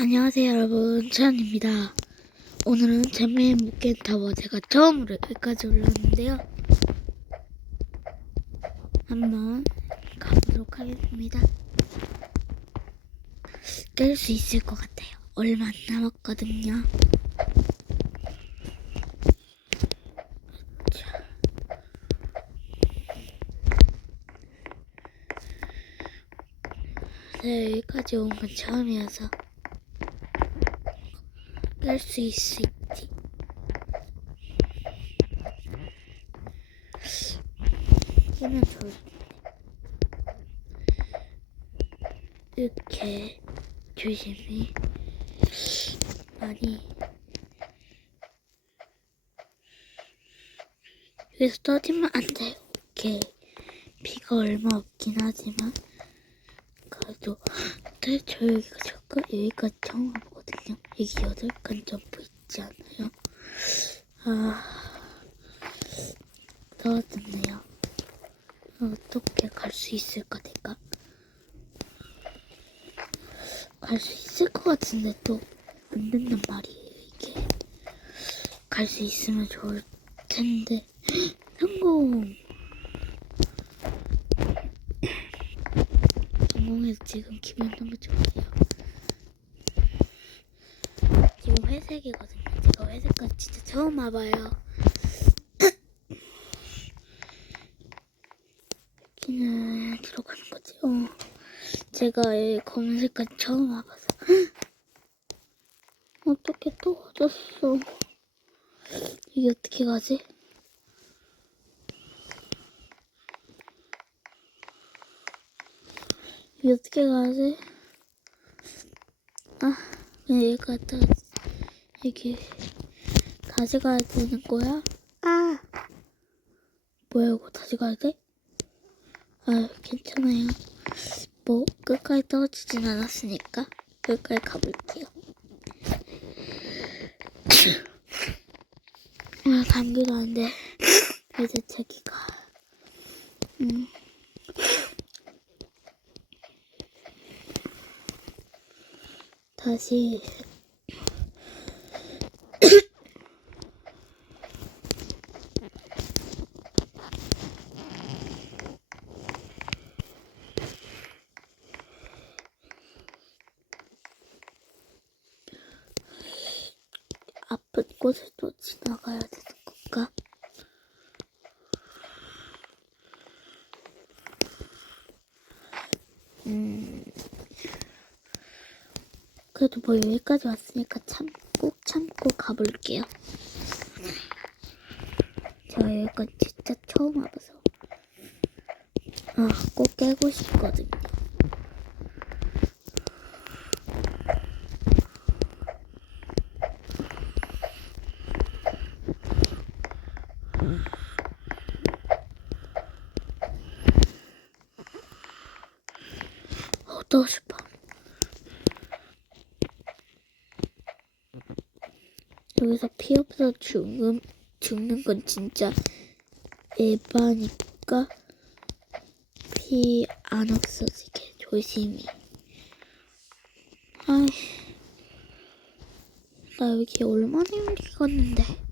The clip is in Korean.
안녕하세요 여러분. 채연입니다. 오늘은 재미의 무겐 타워 제가 처음으로 여기까지 올랐는데요. 한번 가보도록 하겠습니다. 깰 수 있을 것 같아요. 얼마 안 남았거든요. 자. 네, 여기까지 온 건 처음이어서 깰수 있을지. 깨면 좋을 텐데. 이렇게 조심히 많이 여기서 떠지면 안 돼요. 이렇게 비가 얼마 없긴 하지만 그래도 네, 저 여기가 잠깐 여기까지 와 보거든요. 여기 여덟 칸 점프 있지 않아요? 아, 떨어졌네요. 어떻게 갈 수 있을까 내가? 갈 수 있을 것 같은데 또 안 된단 말이에요 이게. 갈 수 있으면 좋을 텐데 성공. 성공해서 지금 기분 너무 좋아요. 지금 회색이거든요. 제가 회색까지 진짜 처음 와봐요. 여기는 들어가는 거지. 어. 제가 이 검은색까지 처음 와봐서. 어떻게 또 얻었어. 이게 어떻게 가지? 이게 어떻게 가지? 아, 그냥 여기 갔다 여기 다시 가야 되는 거야? 아, 뭐야 이거 다시 가야 돼? 아, 괜찮아요. 뭐 끝까지 떨어지진 않았으니까 끝까지 가볼게요. 아, 감기도 안 돼. 이제 자기가 음. 다시 아픈 곳을 또 지나가야 되는 건가? 음. 그래도 뭐 여기까지 왔으니까 참, 꼭 참고 가볼게요. 제가 여기까지 진짜 처음 와봐서. 아, 꼭 깨고 싶거든요. 얻고 싶어. 여기서 피 없어 죽는, 죽는 건 진짜 에바니까 피 안 없어지게 조심히. 아이, 나 여기 얼마나 힘들게 갔는데.